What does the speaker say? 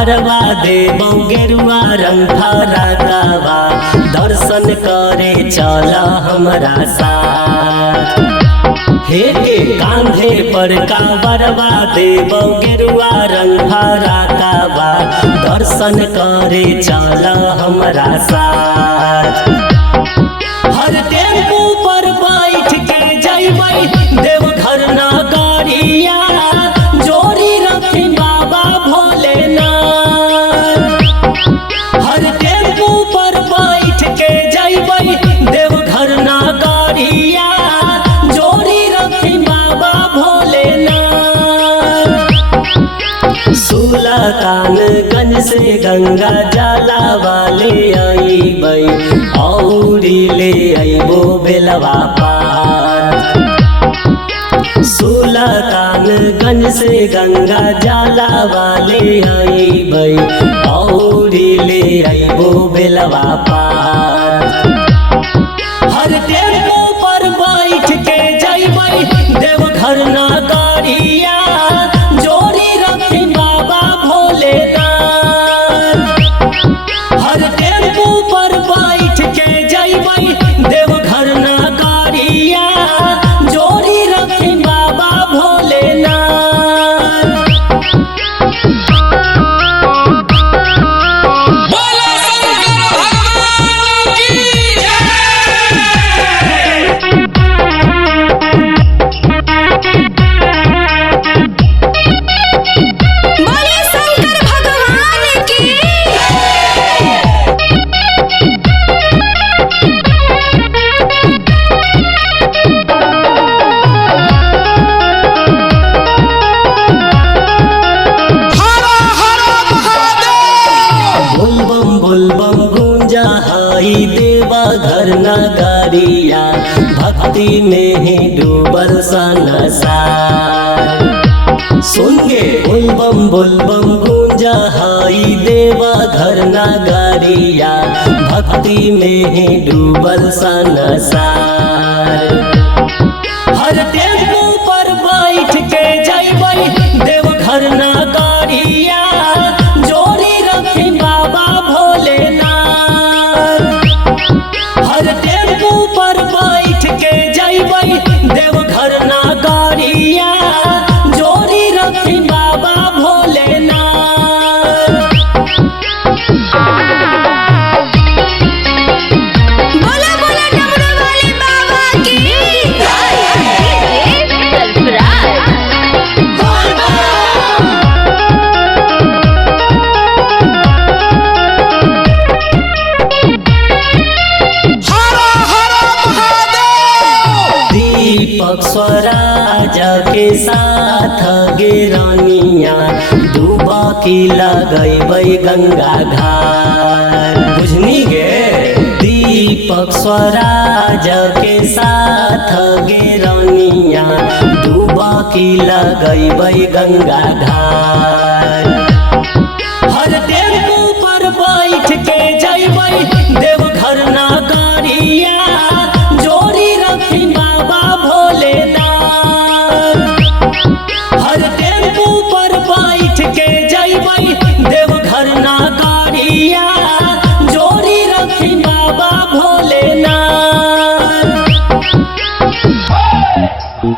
बरवा देबौ गेरुआ रंग फराकावा दर्शन करे चल हमरा साथ। हे के कांधे पर का बरवा देबौ गेरुआ रंग फराकावा दर्शन करे चल हमरा साथ। हर टेम्पू पर बैठ के जइबै देवघर नगरिया जोड़ी रखी बाबा भोलेनाथ। हर टेम्पू पर बैठ के जइबै देवघर नगरिया जोड़ी रखी बाबा भोलेनाथ। सुल्तानगंज से गंगा जला वाले अइबै औरी ले अइबो बेलवा पार। सुल्तानगंज से गंगा जला वाले अइबै औरी ले अइबो बेलवा पार। हर टेम्पू पर बैठ के जइबै देवघर नगरिया जोड़ी रखी बाबा भोलेनाथ। हर टेम्पू पर बैठ के जइबै देवघर नगरिया जोड़ी रखी बाबा भोलेनाथ। बोलो शंकर भगवान की जय। बोलो शंकर भगवान की बुलबम बुलबम गूंजा हाई देवा घर नगरिया भक्ति में ही डूबल संसार। सुन के बुलबम बुलबम गूंजा हाई देवा घर नगरिया भक्ति में ही डूबल संसार। हर टेम्पू पर बैठ के जइबै देवघर नगरिया जोड़ी रखी बाबा भोलेनाथ। हर टेम्पू पर बैठ के जइबै देवघर नगरिया जोड़ी रखी बाबा भोलेनाथ। बोलो बोलो डमरू वाले बाबा की दीपक स्वराज के साथ गिरनिया डुबकी लगैबै गंगा घाट। बुझनी गे दीपक स्वराज के साथ गिरनिया डुबकी लगैबै गंगा घाट। हर टेम्पू पर बैठ के